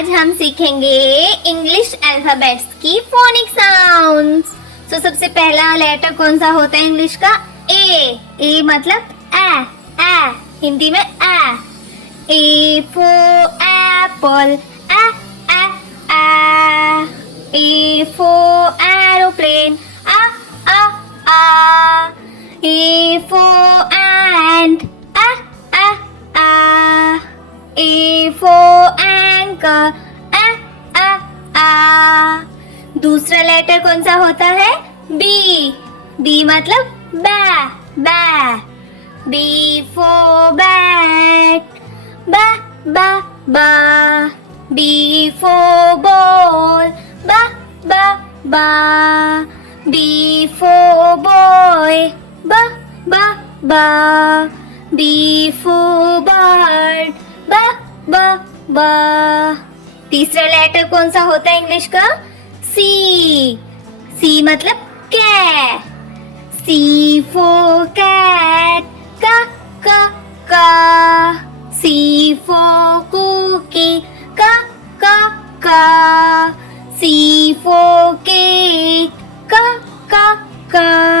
आज हम सीखेंगे इंग्लिश अल्फाबेट्स की फोनिक साउंड्स। तो सबसे पहला लेटर कौन सा होता है इंग्लिश का? ए मतलब ए, हिंदी में ए। ए फॉर एप्पल, ए। ए फॉर एरोप्लेन, आ। A for ant, A for anchor, a। दूसरा लेटर कौन सा होता है? B मतलब बै। B for bat, बा। B for ball, बा। B for boy, बा। B for bird, बा। तीसरा लेटर कौन सा होता है इंग्लिश का? सी मतलब कै। C for cat, का। C for cookie, का। C for cake, का।